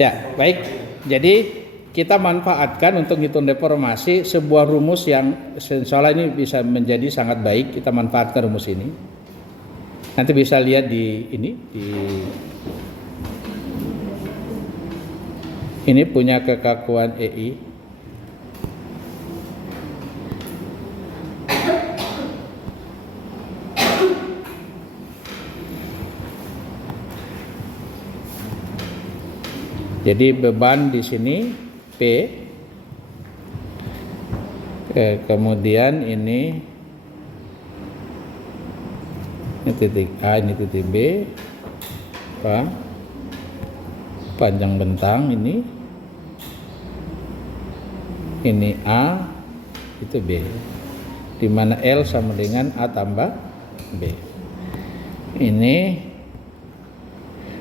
Ya, baik. Jadi kita manfaatkan untuk hitung deformasi sebuah rumus yang seolah ini bisa menjadi sangat baik. Kita manfaatkan rumus ini. Nanti bisa lihat di ini punya kekakuan EI. Jadi beban di sini P, kemudian ini titik A, ini titik B, panjang bentang ini A, itu B, di mana L sama dengan A tambah B. Ini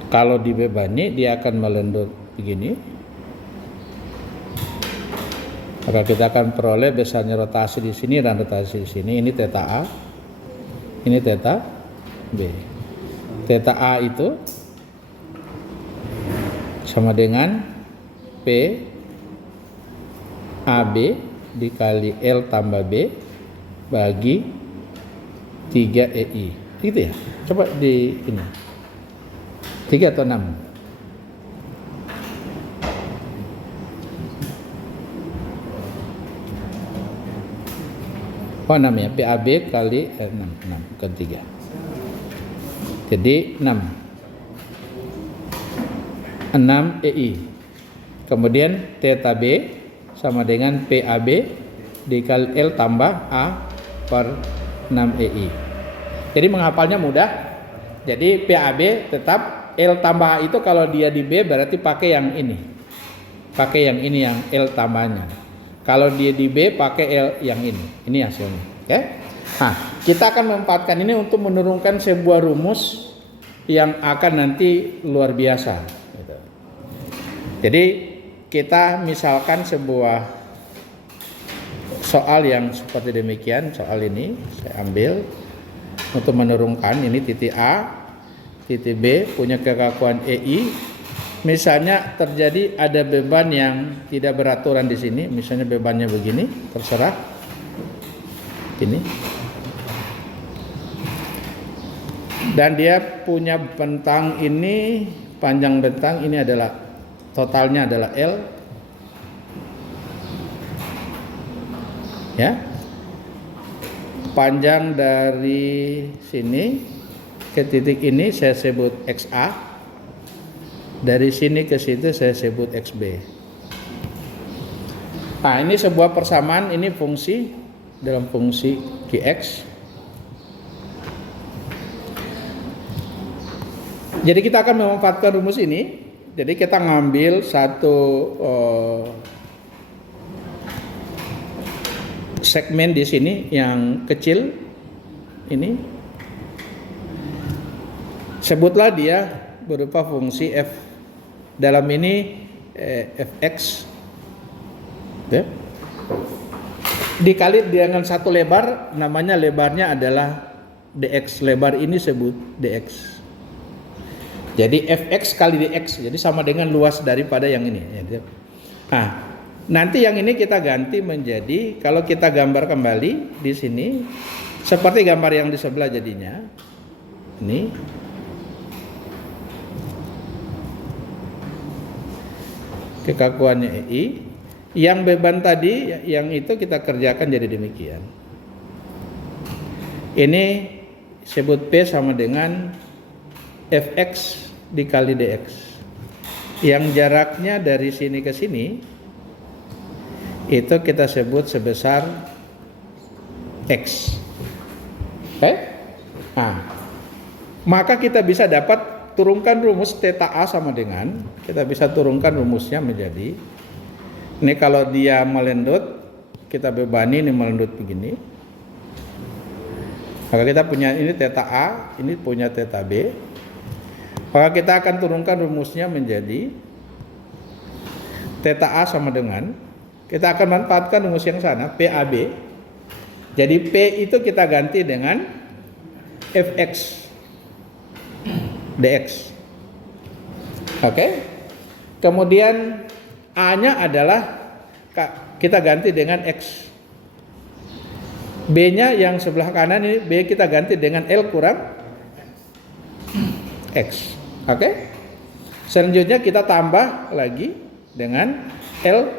kalau dibebani dia akan melendut begini, maka kita akan peroleh besarnya rotasi di sini dan rotasi di sini. Ini theta A, ini theta B. Theta A itu sama dengan P AB dikali L tambah B bagi 3 EI. Gitu ya. Coba di ini. 3 atau 6? Oh 6 ya, PAB kali 6 bukan 3. Jadi 6 EI. Kemudian theta B sama dengan PAB dikali L tambah A per 6 EI. Jadi menghafalnya mudah. Jadi PAB tetap, L tambah A itu kalau dia di B berarti pakai yang ini. Pakai yang ini yang L tambahnya. Kalau dia di B pakai L yang ini. Ini hasilnya. Oke? Nah, kita akan memanfaatkan ini untuk menurunkan sebuah rumus yang akan nanti luar biasa. Gitu. Jadi kita misalkan sebuah soal yang seperti demikian. Soal ini saya ambil untuk menurunkan ini titik A, titik B punya kekakuan EI. Misalnya terjadi ada beban yang tidak beraturan di sini, misalnya bebannya begini, terserah ini. Dan dia punya bentang ini, panjang bentang ini adalah totalnya adalah L. Ya. Panjang dari sini ke titik ini saya sebut XA. Dari sini ke situ saya sebut XB. Nah, ini sebuah persamaan, ini fungsi dalam fungsi Qx. Jadi kita akan memanfaatkan rumus ini. Jadi kita ngambil satu segmen di sini yang kecil ini. Sebutlah dia berupa fungsi f. Dalam ini fx ya, dikali dengan satu lebar, namanya lebarnya adalah dx. Lebar ini sebut dx. Jadi fx kali dx, jadi sama dengan luas daripada yang ini. Nah, nanti yang ini kita ganti menjadi, kalau kita gambar kembali di sini, seperti gambar yang di sebelah jadinya. Ini kekakuannya EI, yang beban tadi yang itu kita kerjakan jadi demikian. Ini sebut P sama dengan Fx dikali dx. Yang jaraknya dari sini ke sini itu kita sebut sebesar X. Oke? Nah, maka kita bisa dapat turunkan rumus theta A sama dengan, kita bisa turunkan rumusnya menjadi, ini kalau dia melendut, kita bebani ini melendut begini. Maka kita punya ini theta A, ini punya theta B. Maka kita akan turunkan rumusnya menjadi theta A sama dengan, kita akan manfaatkan rumus yang sana, PAB. Jadi P itu kita ganti dengan Fx dx. Oke? Kemudian A-nya adalah kita ganti dengan X. B-nya yang sebelah kanan ini, B kita ganti dengan L kurang X. Oke? Selanjutnya kita tambah lagi dengan L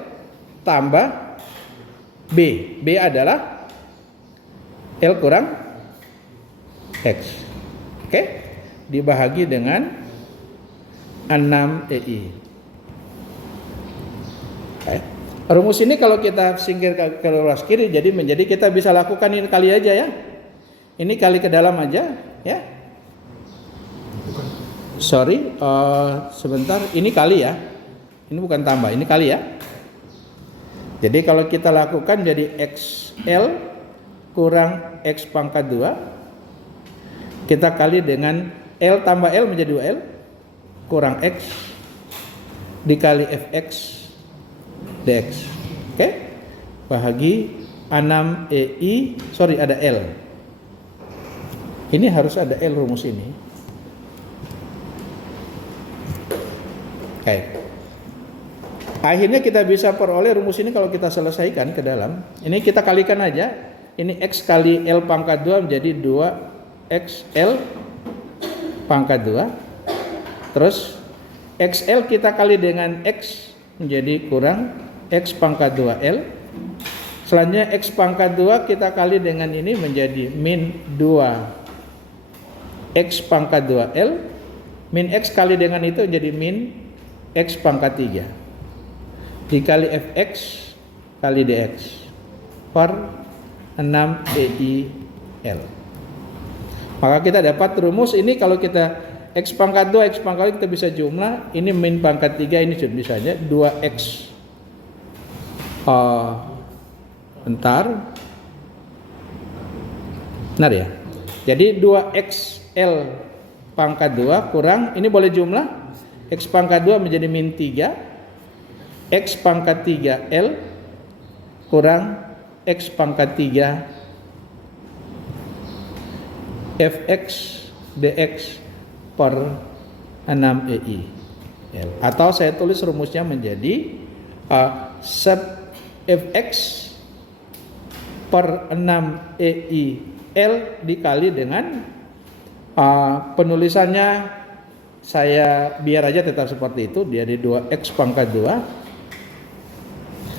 tambah B. B adalah L kurang X. Oke? Dibahagi dengan 6 EI. Oke. Rumus ini kalau kita singkir ke luas kiri, jadi kita bisa lakukan ini kali aja ya. Ini kali ke dalam aja ya. Sorry, sebentar. Ini kali ya. Ini bukan tambah, ini kali ya. Jadi kalau kita lakukan jadi XL kurang X pangkat 2. Kita kali dengan L tambah L menjadi 2L kurang X dikali Fx dx. Oke? Bahagi 6 EI, sorry ada L. Ini harus ada L rumus ini. Oke. Akhirnya kita bisa peroleh rumus ini kalau kita selesaikan ke dalam. Ini kita kalikan aja. Ini X kali L pangkat 2 menjadi 2XL pangkat 2. Terus XL kita kali dengan X menjadi kurang X pangkat 2L. Selanjutnya X pangkat 2 kita kali dengan ini menjadi min 2 X pangkat 2L. Min X kali dengan itu jadi min X pangkat 3 dikali Fx kali dx per 6 EIL. Maka kita dapat rumus ini kalau kita X pangkat 2, X pangkat 2 kita bisa jumlah. Ini min pangkat 3, ini bisa aja 2X bentar. Benar ya? Jadi 2XL pangkat 2 kurang, ini boleh jumlah. X pangkat 2 menjadi min 3. X pangkat 3L kurang X pangkat 3 Fx dx per 6 EI. Atau saya tulis rumusnya menjadi sub Fx per 6 EI L dikali dengan penulisannya saya biar aja tetap seperti itu, dari 2X pangkat 2.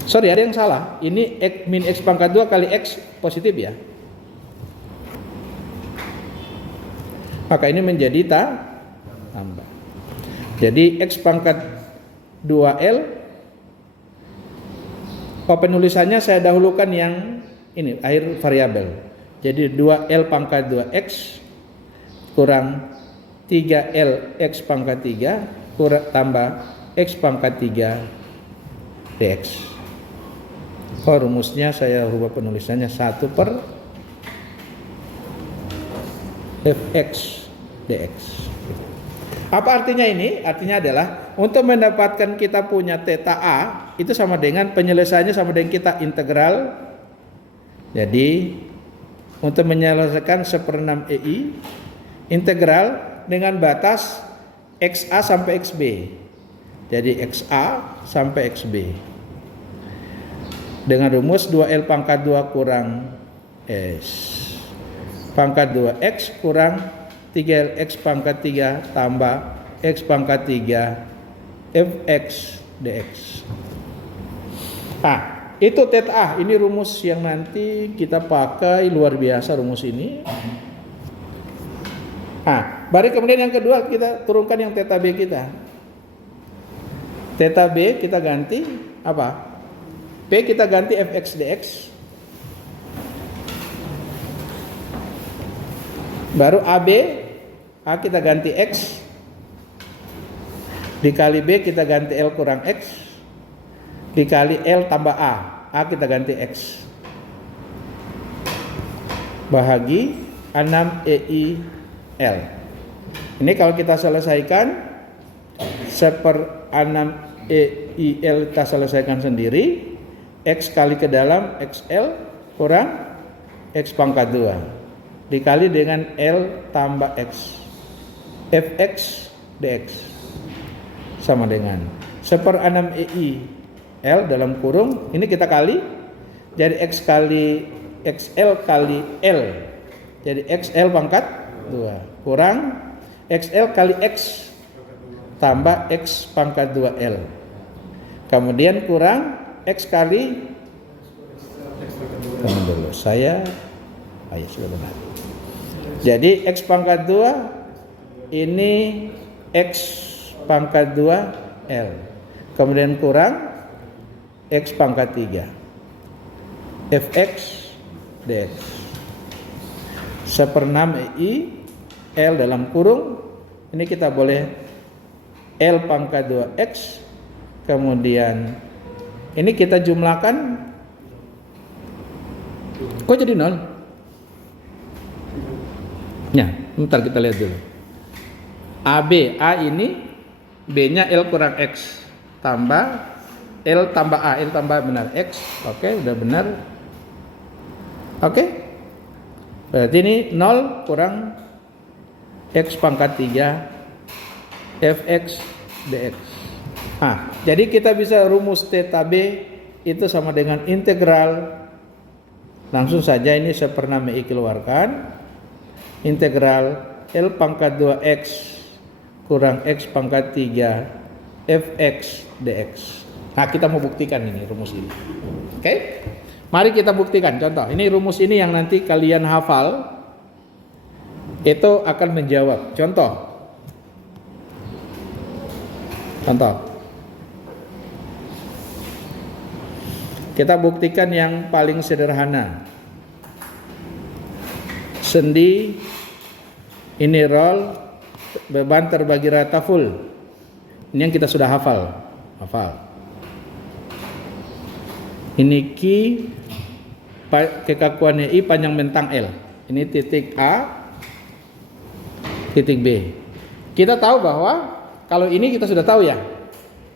Sorry, ada yang salah. Ini min X pangkat 2 kali X positif ya. Maka ini menjadi tambah. Jadi X pangkat 2L. Penulisannya saya dahulukan yang ini, akhir variabel. Jadi 2L pangkat 2X kurang 3L X pangkat 3 kurang tambah X pangkat 3 dx. Rumusnya saya rubah penulisannya 1 per Fx dx. Apa artinya ini? Artinya adalah untuk mendapatkan kita punya theta A itu sama dengan penyelesaiannya sama dengan kita integral. Jadi untuk menyelesaikan 1/6 EI integral dengan batas XA sampai XB. Jadi XA sampai XB. Dengan rumus 2L pangkat 2 kurang S pangkat 2X kurang 3X pangkat 3 tambah X pangkat 3 Fx dx. Itu theta A. Ini rumus yang nanti kita pakai, luar biasa rumus ini. Baru kemudian yang kedua kita turunkan yang theta B kita. Theta B kita ganti apa? P kita ganti Fx dx. Baru AB, A kita ganti X. Dikali B kita ganti L kurang X. Dikali L tambah A. A kita ganti X. Bahagi 6 EI L. Ini kalau kita selesaikan 1/6 EI L kita selesaikan sendiri. X kali ke dalam XL kurang X pangkat 2 dikali dengan L tambah X Fx dx sama dengan 1/6 EI L dalam kurung, ini kita kali, jadi X kali XL kali L, jadi XL pangkat 2 kurang XL kali X tambah X pangkat 2L, kemudian kurang X kali, tunggu dulu, ayo sudah benar. Jadi X pangkat 2 ini X pangkat 2 L, kemudian kurang X pangkat 3 Fx dx 1/6 EI L dalam kurung, ini kita boleh L pangkat 2X, kemudian ini kita jumlahkan, kok jadi 0? Ya, bentar kita lihat dulu. AB, A ini B-nya L kurang X tambah L tambah A, L tambah benar X. Oke, udah benar. Oke. Berarti ini 0 kurang X pangkat 3 Fx dx. Nah, jadi kita bisa rumus theta B itu sama dengan integral, langsung saja ini 1/6 EI keluarkan, integral L pangkat 2X kurang X pangkat 3 Fx dx. Nah, kita mau buktikan ini rumus ini. Oke? Mari kita buktikan. Contoh, ini rumus ini yang nanti kalian hafal itu akan menjawab. Contoh. Kita buktikan yang paling sederhana. Sendi ini roll, beban terbagi rata full. Ini yang kita sudah hafal. Ini Q, kekakuannya I, panjang bentang L. Ini titik A, titik B. Kita tahu bahwa kalau ini kita sudah tahu ya,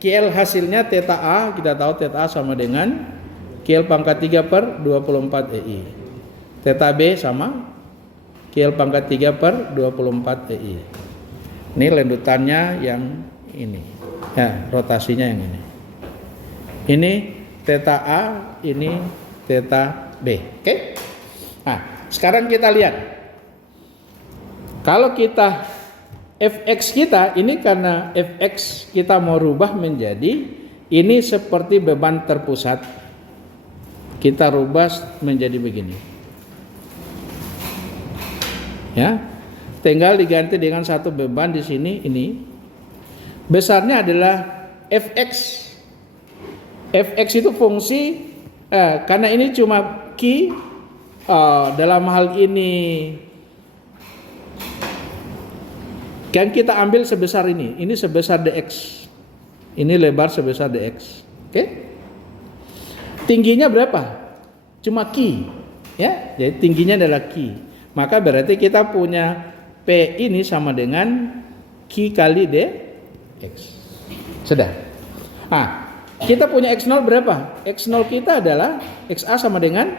QL hasilnya theta A, kita tahu theta A sama dengan QL pangkat 3/24 EI. Theta B sama QL pangkat 3/24 EI. Ini lanjutannya yang ini. Ya, rotasinya yang ini. Ini theta A, ini theta B. Oke? Nah, sekarang kita lihat. Kalau kita Fx kita ini, karena Fx kita mau rubah menjadi ini seperti beban terpusat, kita rubah menjadi begini. Ya, tinggal diganti dengan satu beban di sini. Ini besarnya adalah Fx. Fx itu fungsi karena ini cuma Q, dalam hal ini kan kita ambil sebesar ini sebesar dx, ini lebar sebesar dx. Oke? Tingginya berapa? Cuma Q, ya. Jadi tingginya adalah Q. Maka berarti kita punya P ini sama dengan Q kali dx. Sudah. Kita punya X0 berapa? X0 kita adalah XA sama dengan,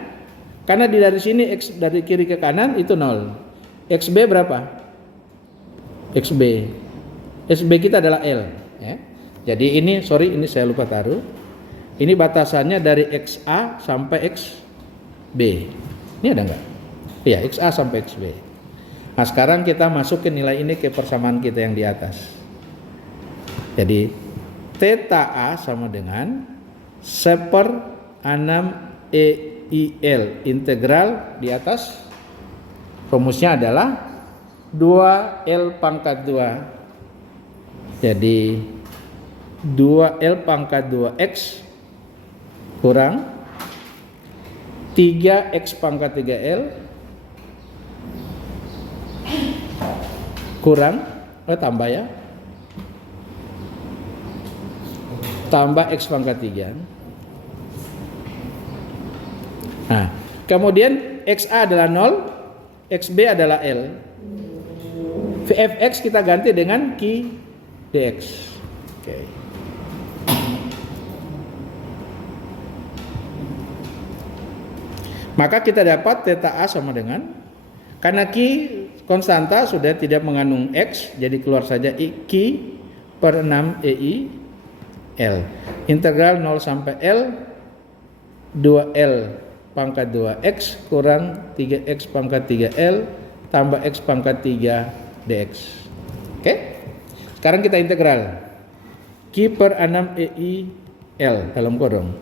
karena dari sini X dari kiri ke kanan itu 0. XB berapa? XB. XB kita adalah L. Ya. Jadi ini, ini saya lupa taruh. Ini batasannya dari XA sampai XB. Ini ada nggak? Iya, XA sampai XB. Nah, sekarang kita masukin nilai ini ke persamaan kita yang di atas. Jadi theta A sama dengan 1/6 EIL integral di atas, rumusnya adalah 2L pangkat 2. Jadi 2L pangkat 2X kurang 3X pangkat 3L kurang, tambah ya, tambah X pangkat 3. Nah, kemudian XA adalah 0, XB adalah L. Fx kita ganti dengan Q dx. Oke. Maka kita dapat theta A sama dengan, karena Q konstanta sudah tidak mengandung X, jadi keluar saja Q/6 EI L. Integral 0 sampai L 2L pangkat 2X kurang 3X pangkat 3L tambah X pangkat 3 dx. Oke? Sekarang kita integral Q per 6 EI L dalam kurung.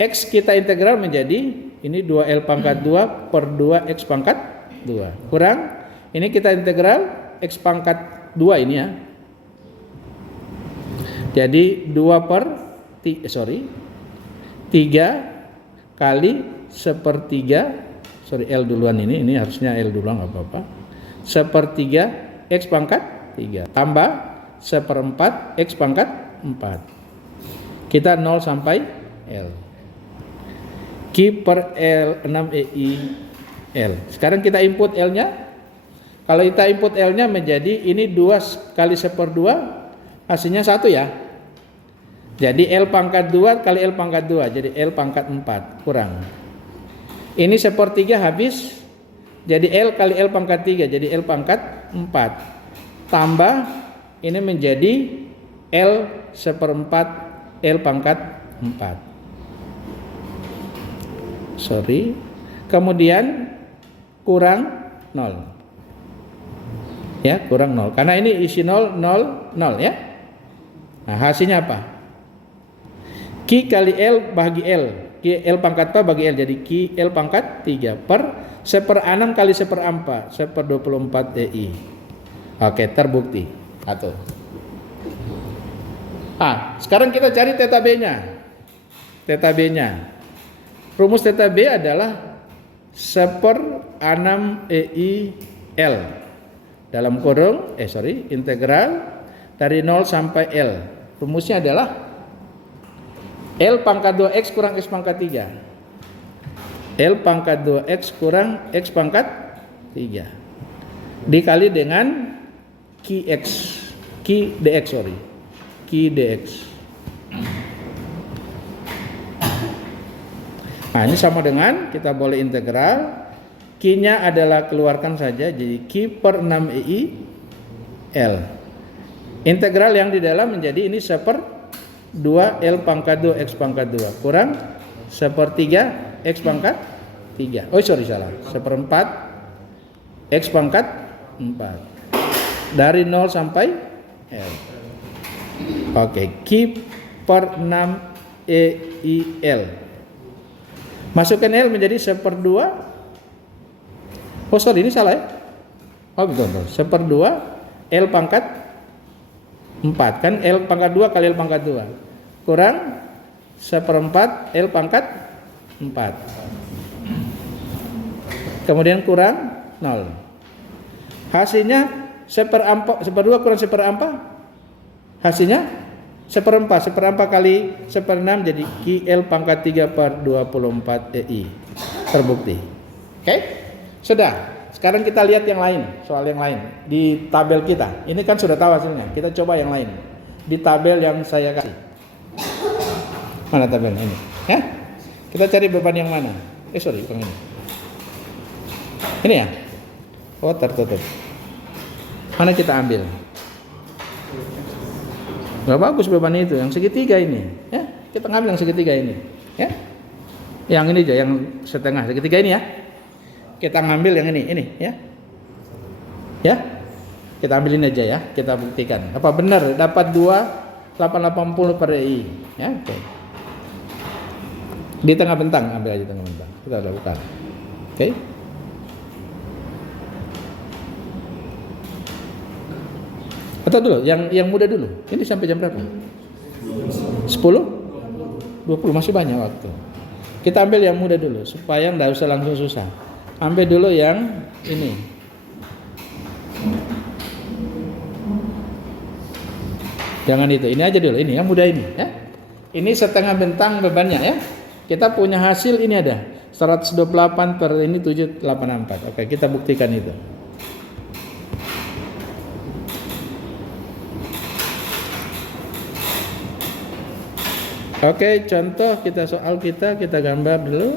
X kita integral menjadi ini 2L pangkat 2 per 2X pangkat 2 kurang ini kita integral X pangkat 2 ini ya. Jadi 2 per 3 kali sepertiga, L duluan ini harusnya L duluan nggak apa-apa. Sepertiga X pangkat 3 tambah seperempat X pangkat 4. Kita 0 sampai L. Q per L 6 EI L. Sekarang kita input L-nya. Kalau kita input L-nya menjadi ini 2 kali 1/2 hasilnya 1 ya. Jadi L pangkat 2 kali L pangkat 2 jadi L pangkat 4 kurang. Ini 1/3 habis jadi L kali L pangkat 3 jadi L pangkat 4 tambah ini menjadi L 1/4 L pangkat 4. Kemudian kurang 0 ya, kurang 0 karena ini isi 0 0 0 ya. Nah hasilnya apa? Q kali L bagi L, Q L pangkat 4 bagi L jadi Q L pangkat 3 per 1/6 kali 1/4 1/24 EI. Oke, terbukti. Atau sekarang kita cari theta B-nya. Theta B-nya. Rumus theta B adalah 1/6 EI L dalam kurung integral dari 0 sampai L. Rumusnya adalah L pangkat 2X kurang X pangkat 3. L pangkat 2X kurang X pangkat 3 dikali dengan Q dx. Nah ini sama dengan kita boleh integral Q-nya adalah keluarkan saja jadi Q per 6 EI L. Integral yang di dalam menjadi ini 1/2 L pangkat 2 X pangkat 2 kurang 1/3 X pangkat 3. Salah. 1/4 X pangkat 4 dari 0 sampai L. Oke, Q per 6 EI L. Masukkan L menjadi 1/2. Ini salah ya. Betul. 1/2 L pangkat 4 kan L pangkat 2 kali L pangkat 2 kurang 1/4 L pangkat 4. Kemudian kurang 0. Hasilnya 1/2 kurang 1/4 hasilnya 1/4 kali 1/6 jadi QL pangkat 3 per 24 EI. Terbukti. Oke? Sudah. Sekarang kita lihat yang lain, soal yang lain di tabel kita. Ini kan sudah tahu hasilnya. Kita coba yang lain di tabel yang saya kasih. Mana tabelnya ini? Ya? Kita cari beban yang mana? Bukan ini. Ini ya? Tertutup. Mana kita ambil? Gak bagus beban itu, yang segitiga ini, ya kita ngambil yang segitiga ini, ya, yang ini aja, yang setengah segitiga ini ya, kita ngambil yang ini, ya, kita ambil ini aja ya, kita buktikan, apa benar dapat 2,880 per EI, ya, oke. Di tengah bentang, ambil aja tengah bentang, kita lakukan, oke. Atau dulu, yang muda dulu. Ini sampai jam berapa? 10? 20, masih banyak waktu. Kita ambil yang muda dulu, supaya nggak usah langsung susah. Ambil dulu yang ini. Jangan itu, ini aja dulu, ini yang muda ini. Ya. Ini setengah bentang bebannya ya. Kita punya hasil ini ada 128 per ini 784. Oke, kita buktikan itu. Oke, contoh soal kita gambar dulu.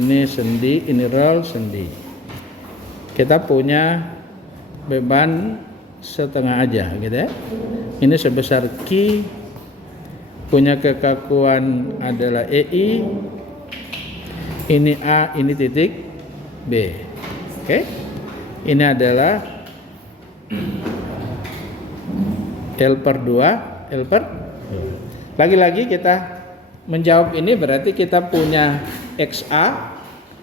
Ini sendi, ini roll sendi. Kita punya beban setengah aja gitu ya. Ini sebesar Q punya kekakuan adalah EI, ini A, ini titik B. Oke. Ini adalah L per 2, L per 2. Lagi-lagi kita menjawab ini berarti kita punya XA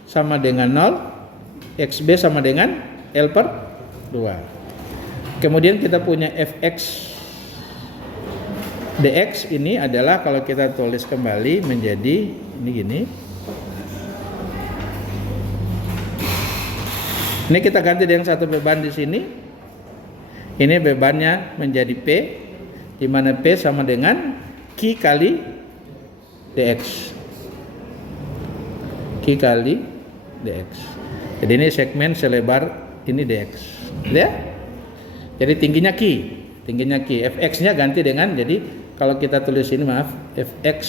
sama dengan 0, XB sama dengan L per 2. Kemudian kita punya Fx dx, ini adalah kalau kita tulis kembali menjadi ini gini. Ini kita ganti dengan satu beban di sini. Ini bebannya menjadi P, di mana P sama dengan Q kali dx. Q kali dx. Jadi ini segmen selebar ini dx. Ya? Jadi tingginya Q. Tingginya Q. Fx-nya ganti dengan, jadi kalau kita tulis ini Fx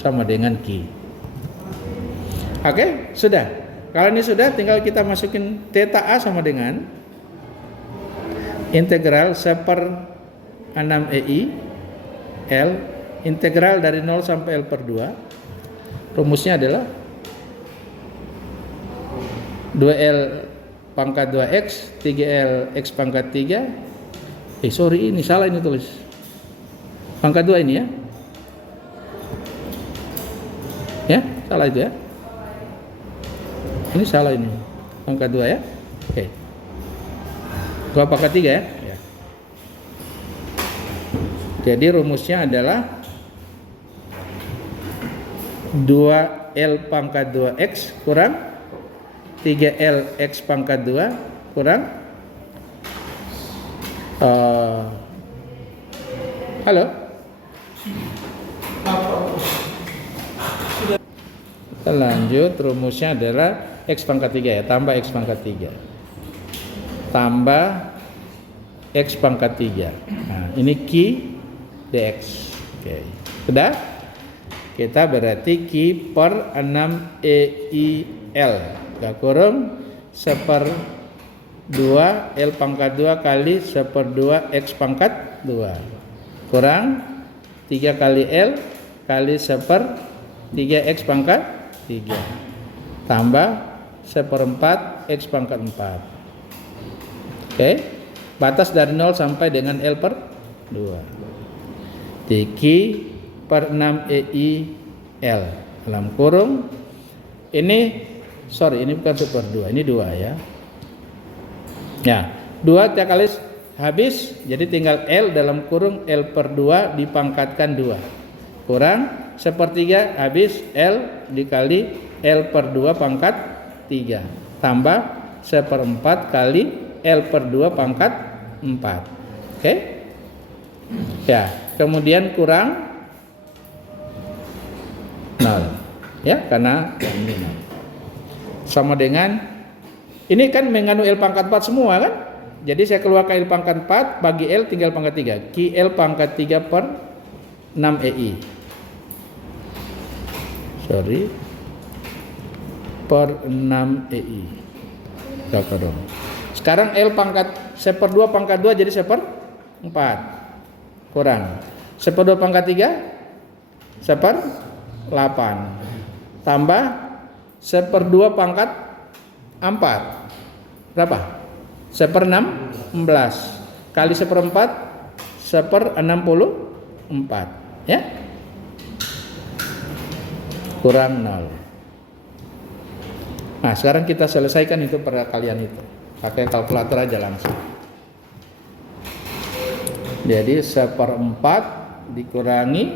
sama dengan Q. Oke, sudah. Kalau ini sudah, tinggal kita masukin theta A sama dengan integral 1/6 EI L, integral dari 0 sampai L per 2. Rumusnya adalah 2L pangkat 2X 3L X pangkat 3. Sorry, ini salah, ini tulis pangkat 2 ini ya. Ya, salah itu ya. Ini salah ini. Pangkat 2 ya. Oke. 2 pangkat 3 ya. Ya. Jadi rumusnya adalah 2L pangkat 2X kurang 3L X pangkat 2 kurang halo? Kita lanjut, rumusnya adalah X pangkat 3 ya, tambah X pangkat 3 tambah X pangkat 3. Nah, ini Q dx. Oke. Sudah? Kita berarti Q per 6 EIL kita kurung 1/2 L pangkat 2 kali 1/2 X pangkat 2 kurang 3 kali L kali 1/3 X pangkat 3 tambah 1/4 X pangkat 4. Oke, batas dari 0 sampai dengan L per 2. Q per 6 EI L dalam kurung ini, sorry, ini bukan 1/2, ini 2 ya. Ya, 2 tiap kali habis, jadi tinggal L dalam kurung L per 2 dipangkatkan 2 kurang 1/3 habis L dikali L per 2 pangkat 3 tambah 1/4 kali L per 2 pangkat 4. Oke? Ya, kemudian kurang 0 ya, karena ini 0 sama dengan ini kan mengandung L pangkat 4 semua kan. Jadi saya keluarkan L pangkat 4 bagi L tinggal pangkat 3. QL pangkat 3 per 6 EI. Sorry. Per 6 EI. Sekarang L pangkat 1/2 pangkat 2 jadi 1/4. Kurang 1/2 pangkat 3 1/8. Tambah 1/2 pangkat 4. Berapa? 1/16 kali 1/4 1/64 ya, kurang 0. Nah, sekarang kita selesaikan itu perkalian itu pakai kalkulator aja langsung. Jadi 1/4 dikurangi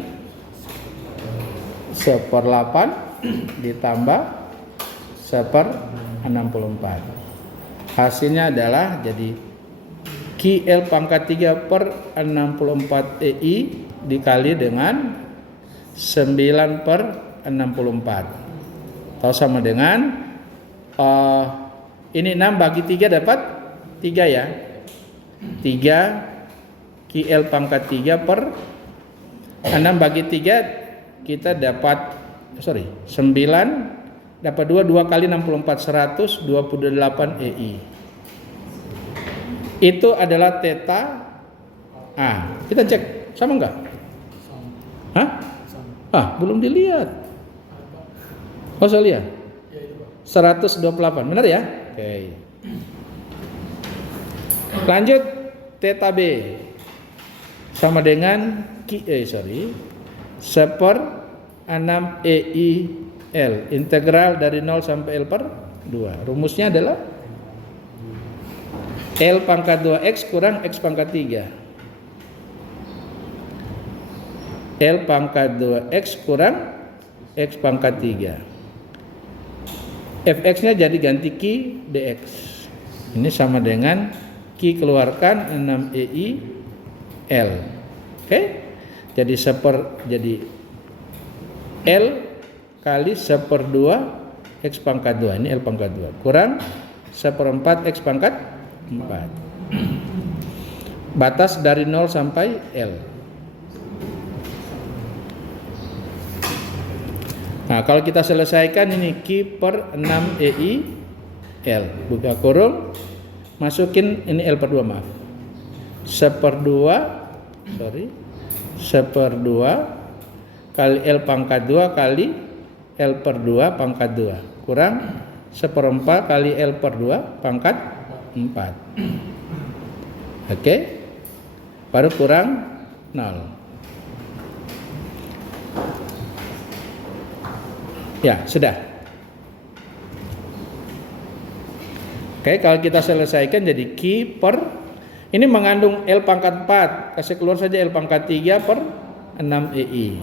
1/8 ditambah 1/64. Hasilnya adalah jadi QL pangkat 3 per 64 EI dikali dengan 9/64 atau sama dengan ini 6 bagi 3 dapat 3 ya. 3 QL pangkat 3 per 6 bagi 3 kita dapat 9 dapat 2 kali 64 128 EI. Itu adalah theta A. Kita cek sama enggak? Hah? Belum dilihat. Oh, saya lihat. 128, benar ya? Oke. Lanjut, theta B sama dengan seper 6 EI L, integral dari 0 sampai L per 2. Rumusnya adalah L pangkat 2X kurang X pangkat 3. L pangkat 2X kurang X pangkat 3. Fx-nya jadi ganti Q dx. Ini sama dengan Q keluarkan 6 EI L. Oke? Jadi L kali 1/2 X pangkat 2. Ini L pangkat 2 kurang 1/4 X pangkat 4. Batas dari 0 sampai L. Nah, kalau kita selesaikan ini Q per 6 EI L, buka kurung, masukin ini L per 2, maaf. 1/2 kali L pangkat 2 kali L per 2 pangkat 2 kurang 1/4 kali L per 2 pangkat 4. Oke? Baru kurang 0. Ya, sudah. Oke, kalau kita selesaikan jadi Q per, ini mengandung L pangkat 4, kasih keluar saja L pangkat 3 per 6 EI.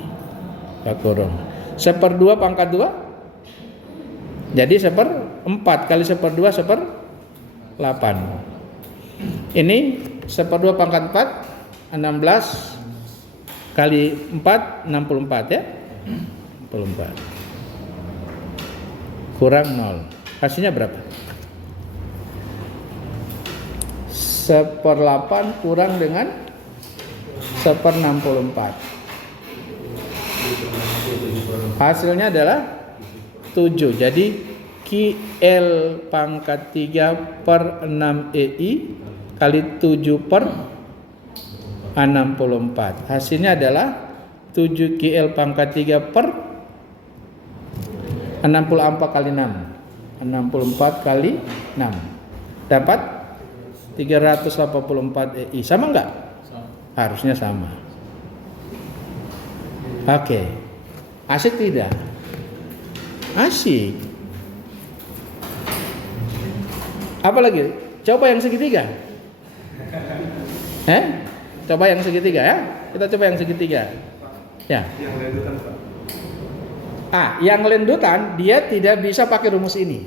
Ya, kurung 1/2 pangkat 2, jadi 1/4 kali 1/2 1/8. Ini 1/2 pangkat 4, 16 kali 4, 64 ya, 64. Kurang 0. Hasilnya berapa? 1/8 kurang dengan 1/64. Hasilnya adalah 7. Jadi QL pangkat 3 per 6 EI kali 7 per 64. Hasilnya adalah 7 QL pangkat 3 per 64 kali 6. 64 kali 6. Dapat 384 EI. Sama enggak? Harusnya sama. Oke. Asik tidak? Asik. Apa lagi? Coba yang segitiga. Coba yang segitiga ya. Kita coba yang segitiga. Ya. Yang lendutan, Pak. Yang lendutan dia tidak bisa pakai rumus ini.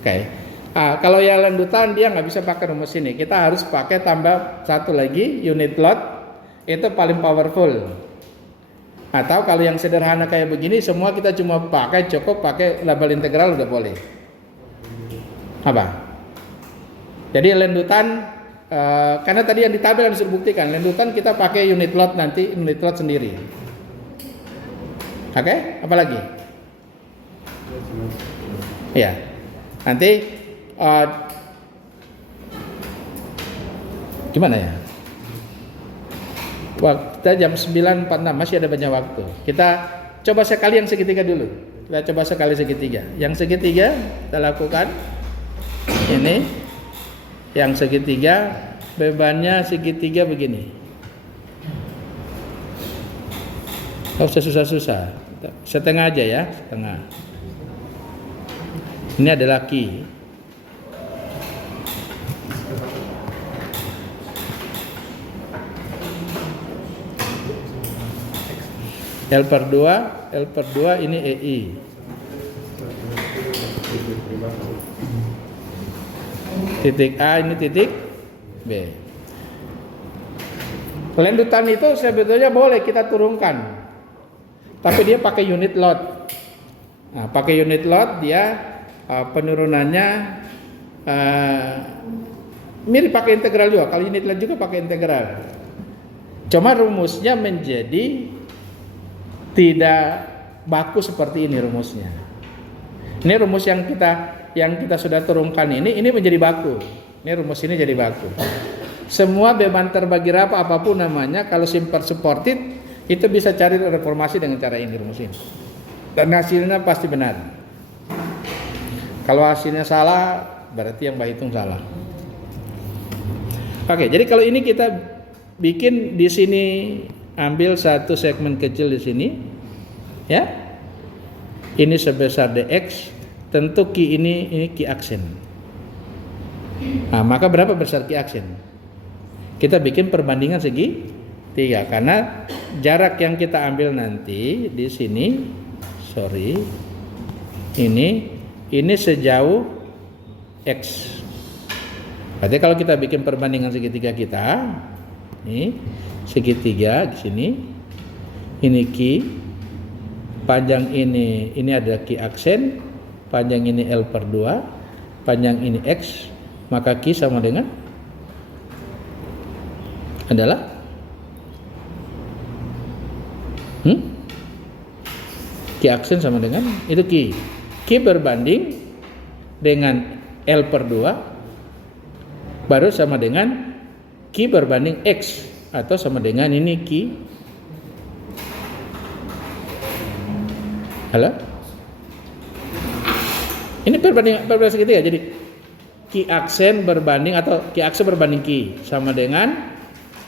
Oke. Kalau yang lendutan dia nggak bisa pakai rumus ini. Kita harus pakai tambah satu lagi unit load. Itu paling powerful. Atau kalau yang sederhana kayak begini, semua kita cuma cukup pakai label integral udah boleh. Apa? Jadi lendutan, karena tadi yang di tabel harus dibuktikan, lendutan kita pakai unit load nanti, unit load sendiri. Oke, apa lagi? Ya, nanti gimana ya? Kita jam 9.46 masih ada banyak waktu. Kita coba sekali yang segitiga dulu. Kita coba sekali segitiga. Yang segitiga kita lakukan ini. Yang segitiga, bebannya segitiga begini. Nggak usah susah-susah. Setengah aja ya, setengah. Ini adalah Q. L per 2 ini EI. Titik A ini titik B. Lendutan itu sebetulnya boleh kita turunkan. Tapi dia pakai unit load. Nah, pakai unit load dia penurunannya mirip pakai integral juga. Kalau unit load juga pakai integral. Cuma rumusnya menjadi tidak baku seperti ini rumusnya. Ini rumus yang kita sudah turunkan ini menjadi baku. Ini rumus ini jadi baku. Semua beban terbagi rata apapun namanya, kalau simple supported Itu bisa cari reformasi dengan cara ini rumus ini. Dan hasilnya pasti benar. Kalau hasilnya salah, berarti yang Mbah hitung salah. Oke, jadi kalau ini kita bikin di sini, ambil satu segmen kecil di sini, ya. Ini sebesar dx, tentu Ki ini Ki aksen. Nah, maka berapa besar Ki aksen? Kita bikin perbandingan segi 3 karena jarak yang kita ambil nanti di sini, ini sejauh x. Berarti kalau kita bikin perbandingan segitiga kita, ini segitiga di sini, ini Ki, panjang ini ada Ki aksen, panjang ini L/2, panjang ini x, maka Ki sama dengan adalah Ki aksen sama dengan itu Ki berbanding dengan L/2 baru sama dengan Ki berbanding X atau sama dengan ini Ki. Halo? Ini perbandingan segitiga, jadi Ki aksen berbanding atau Ki aksen berbanding Ki sama dengan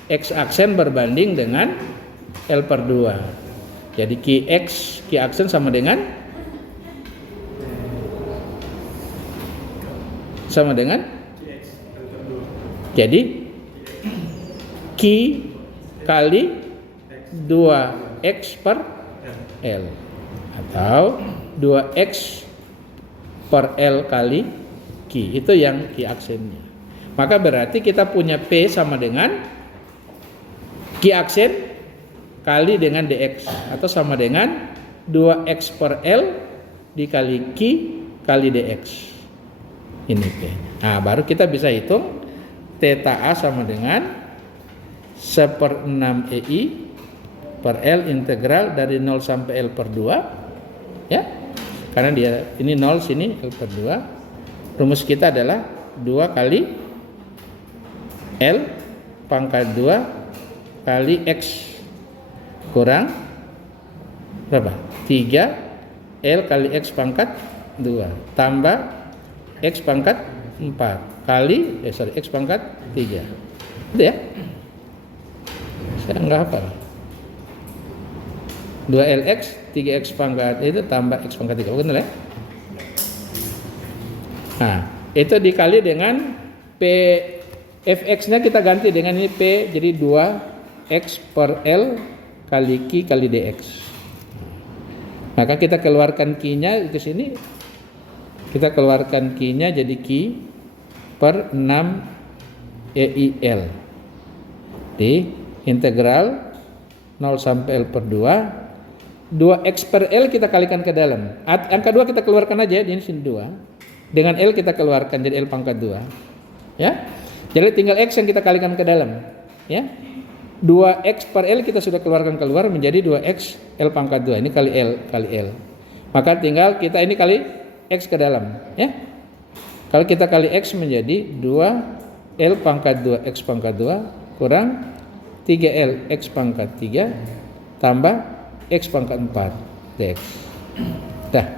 X aksen berbanding dengan L/2. Jadi Ki aksen sama dengan jadi Ki kali 2x per L atau 2x per L kali Ki, itu yang Ki aksennya. Maka berarti kita punya P sama dengan Ki aksen kali dengan dx atau sama dengan 2x per L dikali Ki kali dx. Ini P. Nah, baru kita bisa hitung theta A sama dengan 1/6 EI per L integral dari 0 sampai L/2, ya. Karena dia ini 0 sini L/2. Rumus kita adalah 2 kali L pangkat 2 kali X kurang berapa? 3 L kali X pangkat 2 tambah X pangkat 4 kali X pangkat 3. Itu ya? Saya enggak hafal. 2LX 3X pangkat itu tambah X pangkat 3. Betul ya? Nah, itu dikali dengan P Fx-nya kita ganti dengan ini P, jadi 2X per L kali Ki kali dx. Maka kita keluarkan Ki-nya ke sini. Kita keluarkan Ki-nya jadi Ki per 6 EIL di integral 0 sampai L/2. 2x per L kita kalikan ke dalam. Angka 2 kita keluarkan aja, di sini 2. Dengan L kita keluarkan jadi L pangkat 2. Ya. Jadi tinggal X yang kita kalikan ke dalam, ya. 2x per L kita sudah keluarkan keluar menjadi 2x L pangkat 2. Ini kali L kali L. Maka tinggal kita ini kali X ke dalam, ya. Kalau kita kali X menjadi 2 L pangkat 2 X pangkat 2 kurang 3L X pangkat 3 tambah X pangkat 4 dx. Dah.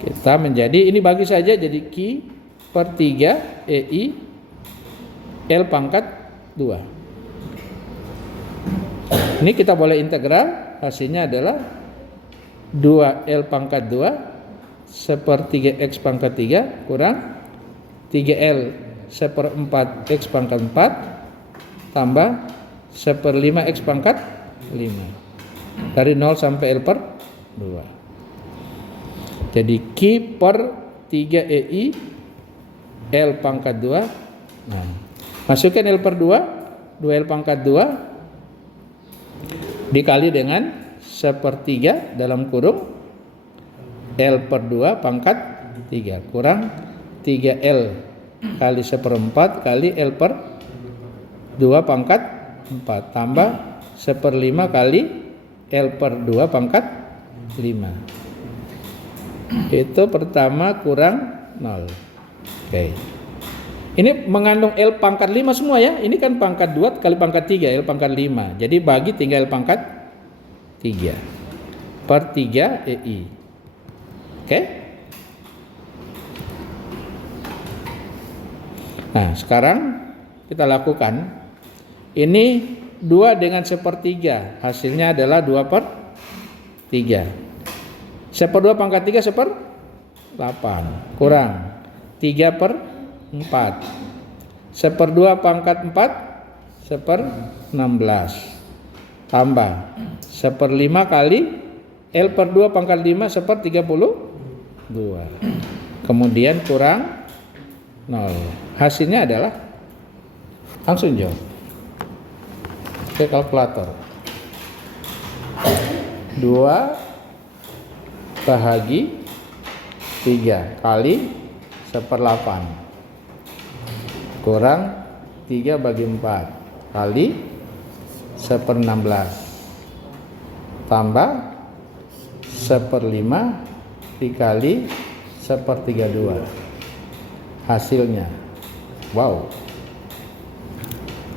Kita menjadi, ini bagi saja jadi Ki per 3 EI L pangkat 2. Ini kita boleh integral, hasilnya adalah 2L pangkat 2 sepertiga X pangkat 3 kurang 3L seperempat X pangkat 4 tambah 1/5 X pangkat 5 dari 0 sampai L per 2. Jadi Ki per 3 EI L pangkat 2. Nah, masukkan L per 2 L pangkat 2 dikali dengan 1/3 dalam kurung L per 2 pangkat 3 kurang 3L kali 1/4 kali L per 2 pangkat 4 tambah 1/5 kali L per 2 pangkat 5. Itu pertama kurang 0. Oke. Ini mengandung L pangkat 5 semua ya. Ini kan pangkat 2 kali pangkat 3, L pangkat 5. Jadi bagi tinggal L pangkat 3 per 3 EI. Oke? Nah, sekarang kita lakukan. Ini 2 dengan 1/3. Hasilnya adalah 2/3. 1/2 pangkat 3 1/8. Kurang 3/4. 1/2 pangkat 4 1/16. Tambah 1/5 kali L/2 pangkat 5 1/32. Kemudian kurang 0. Hasilnya adalah, langsung jawab ke kalkulator. 2 bahagi 3 kali 1/8 kurang 3 bagi 4 kali 1/16 tambah 1/5 dikali 1/32. Hasilnya, wow,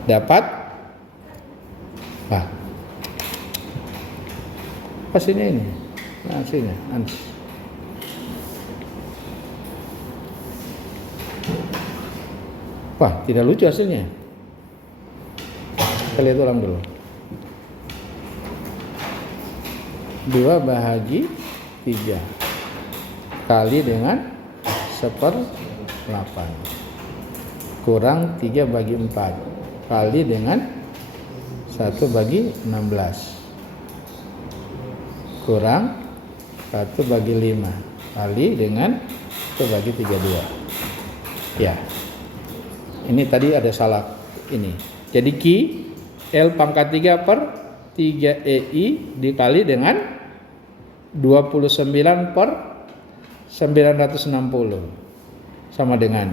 dapat hasilnya ini. Nah, hasilnya wah, tidak lucu hasilnya. Kita lihat ulang dulu. 2 bahagi 3 kali dengan 1/8 kurang 3 bagi 4 kali dengan 1 bagi 16 kurang 1 bagi 5 kali dengan 1 bagi 32. Ya, ini tadi ada salah ini. Jadi Q L pangkat 3 per 3 EI dikali dengan 29 per 960 sama dengan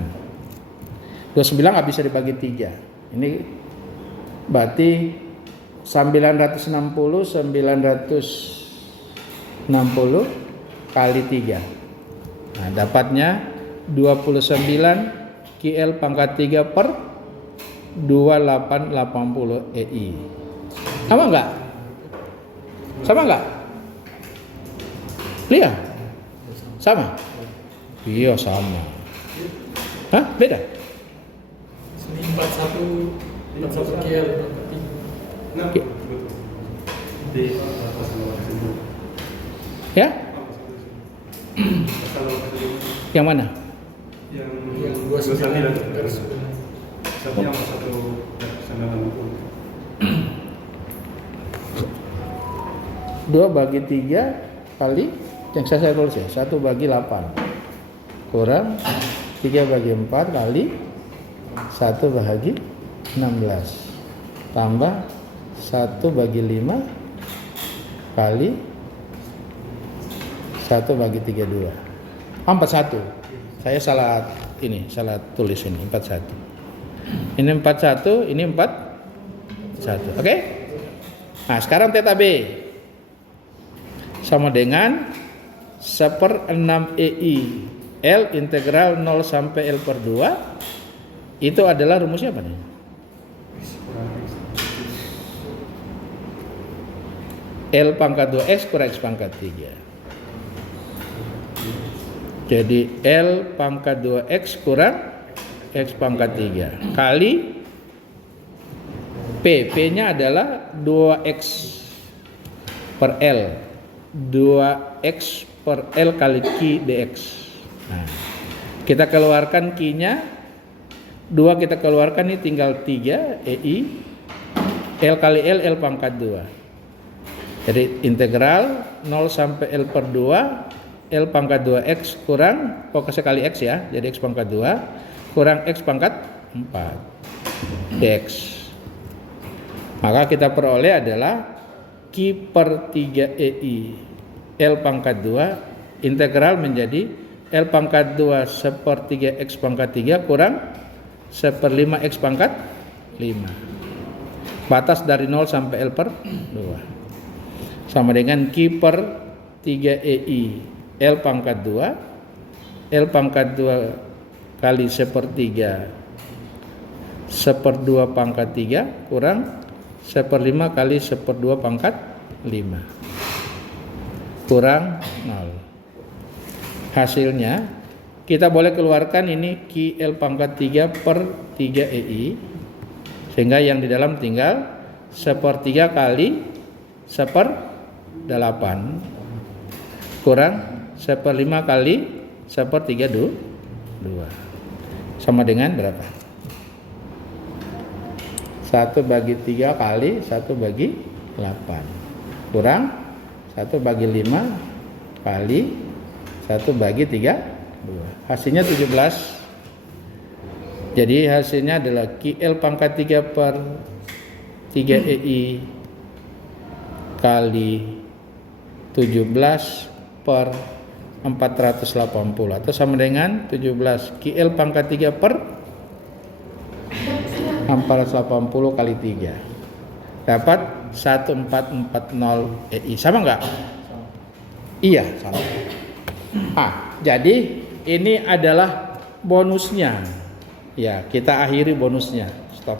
29 nggak bisa dibagi 3. Ini berarti 960 kali 3. Nah, dapatnya 29 QL pangkat 3 per 2880 EI. Sama enggak? Sama enggak? Lihat. Sama? Iya, sama. Hah? Beda? 41 KL. Ya? Yang mana? Yang 29 garis. Satu yang 1/960. 2 bagi 3 kali yang saya tulis ya, 1 bagi 8 kurang 3 bagi 4 kali 1 bahagi 16 tambah 1 bagi 5 kali 1 bagi 32. 41. Saya salah tulis ini 41. Ini 41, ini 41. Oke? Nah, sekarang theta B sama dengan 1/6 EI L integral 0 sampai L per 2. Itu adalah rumusnya apa nih? L pangkat 2X kurang X pangkat 3. Jadi L pangkat 2X kurang X pangkat 3 kali P nya adalah 2X per L, 2X per L kali Q dx. Nah, kita keluarkan Q nya 2, kita keluarkan ini tinggal 3 EI L kali L pangkat 2. Jadi integral 0 sampai L per 2 L pangkat 2X kurang pokoknya kali X ya, jadi X pangkat 2 kurang X pangkat 4 dx. Maka kita peroleh adalah Q per 3 EI L pangkat 2 integral menjadi L pangkat 2 1/3 X pangkat 3 kurang 1/5 X pangkat 5. Batas dari 0 sampai L per 2 sama dengan Q per 3 EI L pangkat 2 L pangkat 2 kali 1/3 1/2 pangkat 3 kurang 1/5 kali 1/2 pangkat 5 kurang 0. Hasilnya kita boleh keluarkan ini QL pangkat 3 per 3 EI, sehingga yang di dalam tinggal 1/3 kali 1/8 kurang 1/5 kali 1/32 sama dengan berapa? 1/3 kali 1/8 kurang 1/5 kali 1/32. Hasilnya 17. Jadi hasilnya adalah QL pangkat 3 per 3 EI kali 17 per 480 atau sama dengan 17 QL pangkat 3 per 480 kali 3 dapat 1440 EI. Sama enggak? Iya, sama. Jadi ini adalah bonusnya. Ya, kita akhiri bonusnya. Stop.